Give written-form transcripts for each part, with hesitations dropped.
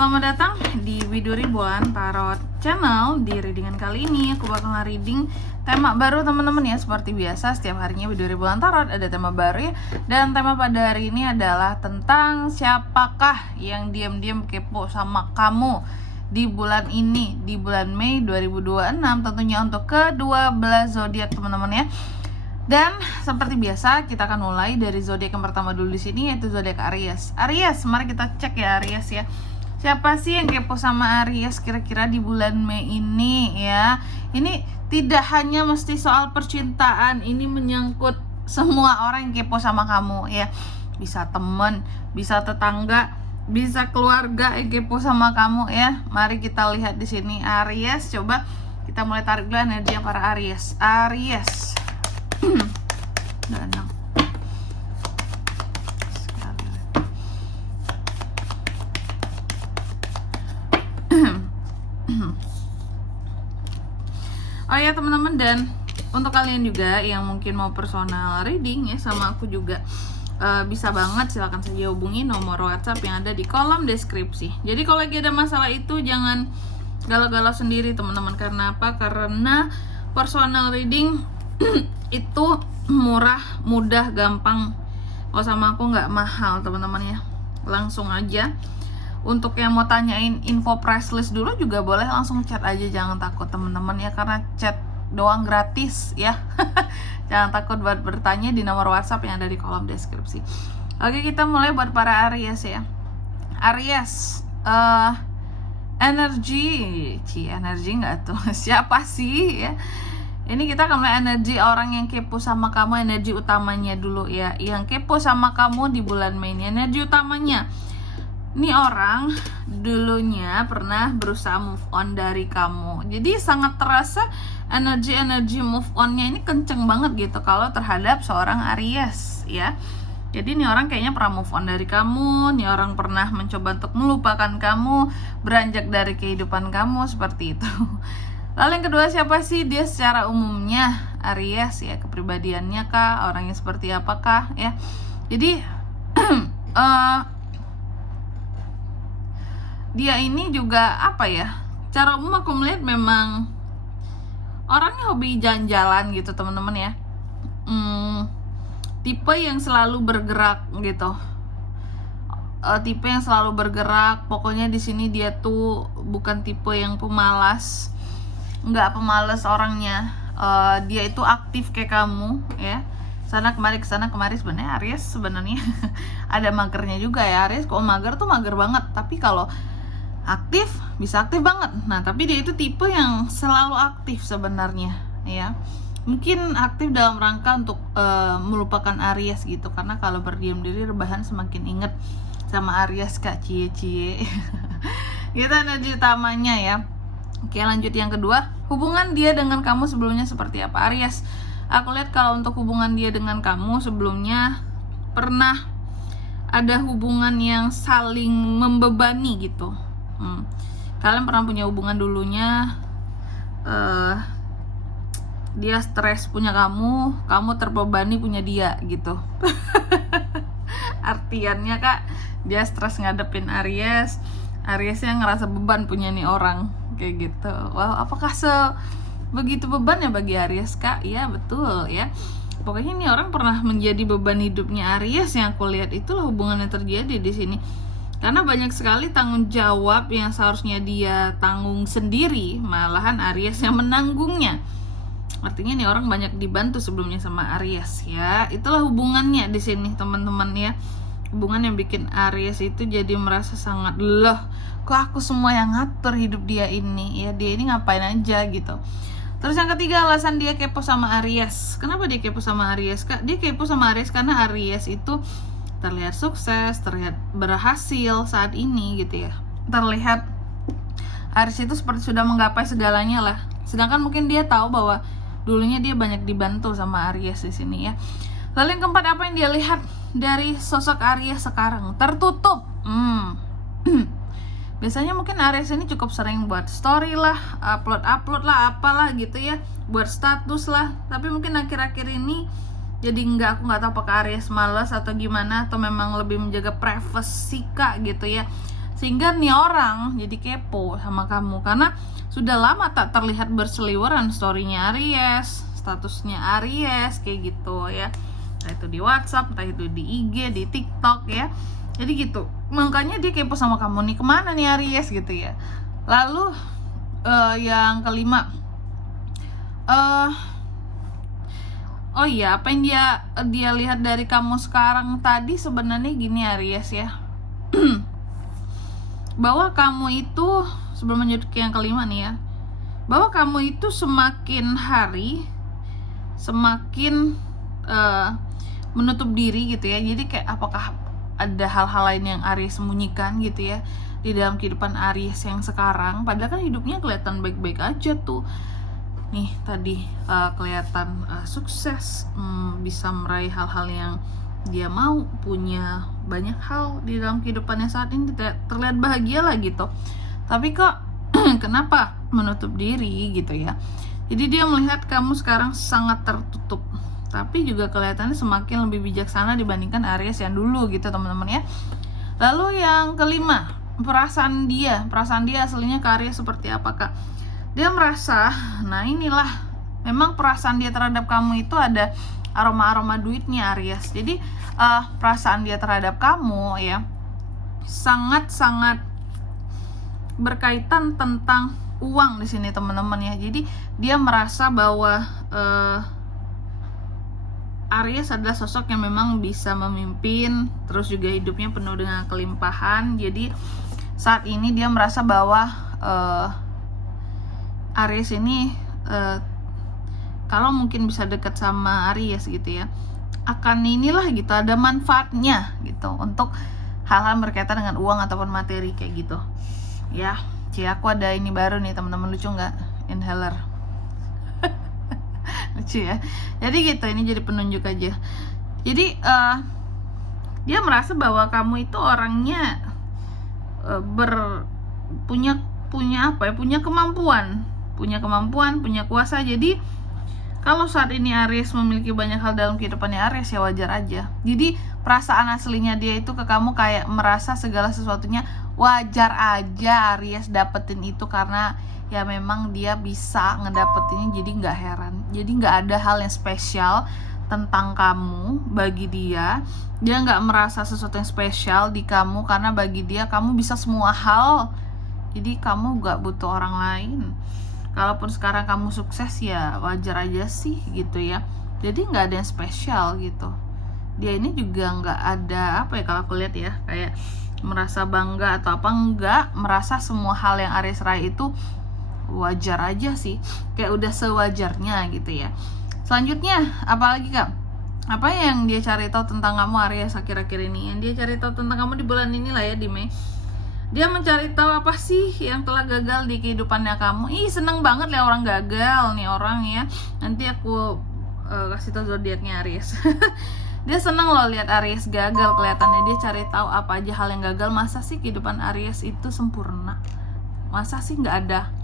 Selamat datang di Widuri Bulan Tarot Channel. Di readingan kali ini aku bakal reading tema baru teman-teman ya. Seperti biasa setiap harinya Widuri Bulan Tarot ada tema baru ya. Dan tema pada hari ini adalah tentang siapakah yang diam-diam kepo sama kamu di bulan ini, di bulan Mei 2026, tentunya untuk ke-12 zodiak teman-teman ya. Dan seperti biasa kita akan mulai dari zodiak yang pertama dulu di sini, yaitu zodiak Aries. Aries, mari kita cek ya Aries ya. Siapa sih yang kepo sama Aries kira-kira di bulan Mei ini ya? Ini tidak hanya mesti soal percintaan, ini menyangkut semua orang yang kepo sama kamu ya. Bisa temen, bisa tetangga, bisa keluarga yang kepo sama kamu ya. Mari kita lihat di sini Aries. Coba kita mulai tarik dulu energi para Aries. Aries. Danang. Oh ya teman-teman, dan untuk kalian juga yang mungkin mau personal reading ya sama aku juga, bisa banget, silakan saja hubungi nomor WhatsApp yang ada di kolom deskripsi. Jadi kalau lagi ada masalah itu jangan galau-galau sendiri teman-teman. Karena apa? Karena personal reading itu murah, mudah, gampang. Kalau sama aku nggak mahal teman-teman ya. Langsung aja. Untuk yang mau tanyain info price list dulu juga boleh, langsung chat aja, jangan takut teman-teman ya, karena chat doang gratis ya. Jangan takut buat bertanya di nomor WhatsApp yang ada di kolom deskripsi. Oke, kita mulai buat para Aries ya. Aries, energi nggak tuh? Siapa sih ya? Ini kita akan mulai energi orang yang kepo sama kamu, energi utamanya dulu ya. Yang kepo sama kamu di bulan Mei ini, energi utamanya. Ini orang dulunya pernah berusaha move on dari kamu. Jadi sangat terasa energi move on-nya ini kenceng banget gitu kalau terhadap seorang Aries ya. Jadi ini orang kayaknya pernah move on dari kamu, ini orang pernah mencoba untuk melupakan kamu, beranjak dari kehidupan kamu, seperti itu. Lalu yang kedua, siapa sih dia secara umumnya Aries ya, kepribadiannya kah, orangnya seperti apakah ya. Jadi dia ini juga apa ya, cara umum aku melihat memang orangnya hobi jalan-jalan gitu teman-teman ya. Tipe yang selalu bergerak gitu, tipe yang selalu bergerak. Pokoknya di sini dia tuh bukan tipe yang pemalas, nggak pemalas orangnya. Dia itu aktif kayak kamu ya, sana kemari kesana kemari. Sebenarnya Aries sebenarnya ada magernya juga ya. Aries kalau mager tuh mager banget, tapi kalau aktif bisa aktif banget. Nah tapi dia itu tipe yang selalu aktif sebenarnya ya. Mungkin aktif dalam rangka untuk melupakan Aries gitu, karena kalau berdiam diri rebahan semakin inget sama Aries kak, cie. Itu energi utamanya ya. Oke, lanjut yang kedua, hubungan dia dengan kamu sebelumnya seperti apa Aries? Aku lihat kalau untuk hubungan dia dengan kamu sebelumnya pernah ada hubungan yang saling membebani gitu. Kalian pernah punya hubungan dulunya, dia stres punya kamu terbebani punya dia gitu. Artiannya kak, dia stres ngadepin Ariesnya ngerasa beban punya nih orang kayak gitu. Wow, apakah begitu beban ya bagi Aries kak? Ya betul ya. Pokoknya ini orang pernah menjadi beban hidupnya Aries. Yang aku lihat itulah hubungan yang terjadi di sini. Karena banyak sekali tanggung jawab yang seharusnya dia tanggung sendiri, malahan Aries yang menanggungnya. Artinya nih orang banyak dibantu sebelumnya sama Aries ya. Itulah hubungannya di sini teman-teman ya. Hubungan yang bikin Aries itu jadi merasa sangat, loh kok aku semua yang ngatur hidup dia ini ya, dia ini ngapain aja gitu. Terus yang ketiga, alasan dia kepo sama Aries. Kenapa dia kepo sama Aries kak? Dia kepo sama Aries karena Aries itu terlihat sukses, terlihat berhasil saat ini gitu ya. Terlihat Aries itu seperti sudah menggapai segalanya lah. Sedangkan mungkin dia tahu bahwa dulunya dia banyak dibantu sama Aries di sini ya. Lalu yang keempat, apa yang dia lihat dari sosok Aries sekarang? Tertutup. Biasanya mungkin Aries ini cukup sering buat story lah, upload lah, apalah gitu ya, buat status lah. Tapi mungkin akhir-akhir ini jadi aku nggak tahu apakah Aries malas atau gimana, atau memang lebih menjaga privasi kak gitu ya. sehingga nih orang jadi kepo sama kamu karena sudah lama tak terlihat berseliweran story-nya Aries, statusnya Aries kayak gitu ya, entah itu di WhatsApp, entah itu di IG, di TikTok ya. Jadi gitu, makanya dia kepo sama kamu nih, kemana nih Aries gitu ya. Lalu yang kelima, oh iya, apa yang dia lihat dari kamu sekarang tadi sebenarnya gini Aries ya. Bahwa kamu itu, sebelum menuju ke yang kelima nih ya, bahwa kamu itu semakin hari semakin menutup diri gitu ya. Jadi kayak apakah ada hal-hal lain yang Aries sembunyikan gitu ya di dalam kehidupan Aries yang sekarang, padahal kan hidupnya kelihatan baik-baik aja tuh. Nih tadi kelihatan sukses, bisa meraih hal-hal yang dia mau, punya banyak hal di dalam kehidupannya saat ini, terlihat bahagia lah gitu. Tapi kok kenapa menutup diri gitu ya. Jadi dia melihat kamu sekarang sangat tertutup, tapi juga kelihatannya semakin lebih bijaksana dibandingkan Aries yang dulu gitu teman-teman ya. Lalu yang kelima, perasaan dia aslinya ke Aries seperti apakah? Dia merasa, nah inilah memang perasaan dia terhadap kamu itu ada aroma-aroma duitnya Aries. Jadi perasaan dia terhadap kamu ya sangat-sangat berkaitan tentang uang di sini teman-teman ya. Jadi dia merasa bahwa Aries adalah sosok yang memang bisa memimpin, terus juga hidupnya penuh dengan kelimpahan. Jadi saat ini dia merasa bahwa Aries ini kalau mungkin bisa dekat sama Aries gitu ya, akan inilah gitu, ada manfaatnya gitu untuk hal-hal berkaitan dengan uang ataupun materi kayak gitu ya. Aku ada ini baru nih teman-teman, lucu nggak? Inhaler. Lucu ya. Jadi gitu, ini jadi penunjuk aja. Jadi dia merasa bahwa kamu itu orangnya punya kemampuan, punya kuasa. Jadi kalau saat ini Aries memiliki banyak hal dalam kehidupannya Aries ya wajar aja. Jadi perasaan aslinya dia itu ke kamu kayak merasa segala sesuatunya wajar aja Aries dapetin itu, karena ya memang dia bisa ngedapetinnya, jadi nggak heran. Jadi nggak ada hal yang spesial tentang kamu bagi dia. Dia nggak merasa sesuatu yang spesial di kamu karena bagi dia kamu bisa semua hal. Jadi kamu nggak butuh orang lain. Kalaupun sekarang kamu sukses ya wajar aja sih gitu ya. Jadi nggak ada yang spesial gitu. Dia ini juga nggak ada apa ya, kalau aku lihat ya, kayak merasa bangga atau apa, nggak merasa semua hal yang Aries raih itu wajar aja sih, kayak udah sewajarnya gitu ya. Selanjutnya apalagi Kak? Apa yang dia cari tahu tentang kamu Aries akhir-akhir ini? Yang dia cari tahu tentang kamu di bulan inilah ya, di Mei. Dia mencari tahu apa sih yang telah gagal di kehidupannya kamu. Seneng banget lihat orang gagal nih orang ya. Nanti aku kasih tahu zodiaknya Aries. Dia seneng loh lihat Aries gagal, kelihatannya dia cari tahu apa aja hal yang gagal. Masa sih kehidupan Aries itu sempurna? Masa sih nggak ada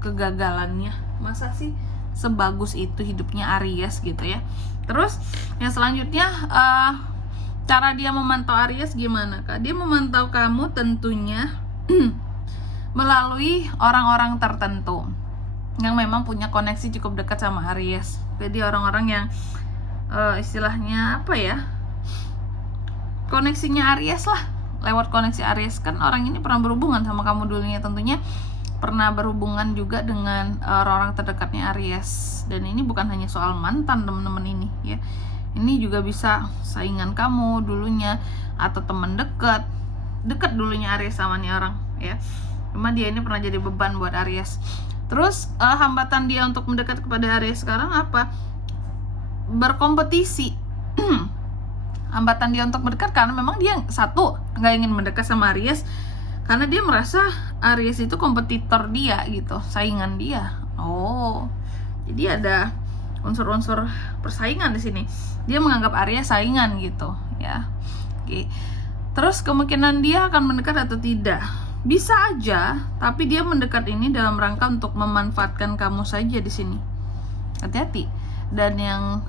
kegagalannya? Masa sih sebagus itu hidupnya Aries gitu ya? Terus yang selanjutnya, cara dia memantau Aries gimana Kak? Dia memantau kamu tentunya melalui orang-orang tertentu yang memang punya koneksi cukup dekat sama Aries. Jadi orang-orang yang istilahnya apa ya, koneksinya Aries lah. Lewat koneksi Aries kan orang ini pernah berhubungan sama kamu dulunya, tentunya pernah berhubungan juga dengan orang-orang terdekatnya Aries. Dan ini bukan hanya soal mantan teman-teman ini ya. Ini juga bisa saingan kamu dulunya atau teman dekat dulunya Aries sama nih orang ya. Cuma dia ini pernah jadi beban buat Aries. Terus hambatan dia untuk mendekat kepada Aries sekarang apa? Berkompetisi. Hambatan dia untuk mendekat karena memang dia satu nggak ingin mendekat sama Aries karena dia merasa Aries itu kompetitor dia gitu, saingan dia. Jadi ada unsur-unsur persaingan di sini. Dia menganggap Aries saingan gitu ya. Oke. Terus kemungkinan dia akan mendekat atau tidak? Bisa aja, tapi dia mendekat ini dalam rangka untuk memanfaatkan kamu saja di sini. Hati-hati. Dan yang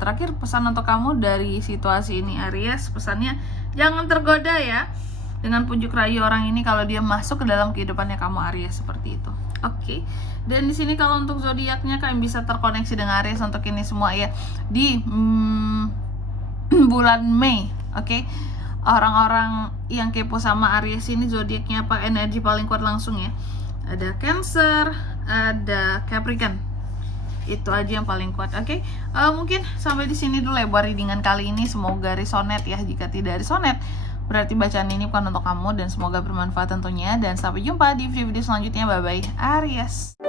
terakhir, pesan untuk kamu dari situasi ini Aries, pesannya jangan tergoda ya. dengan pujuk rayu orang ini kalau dia masuk ke dalam kehidupannya kamu Aries, seperti itu. Oke. Dan di sini kalau untuk zodiaknya kalian bisa terkoneksi dengan Aries untuk ini semua ya di bulan Mei. Oke. Orang-orang yang kepo sama Aries ini zodiaknya apa, energi paling kuat langsung ya. Ada Cancer, ada Capricorn. Itu aja yang paling kuat. Oke. Mungkin sampai di sini dulu ya buat readingan kali ini. Semoga resonate ya. Jika tidak resonate, berarti bacaan ini bukan untuk kamu, dan semoga bermanfaat tentunya. Dan sampai jumpa di video-video selanjutnya. Bye bye Aries.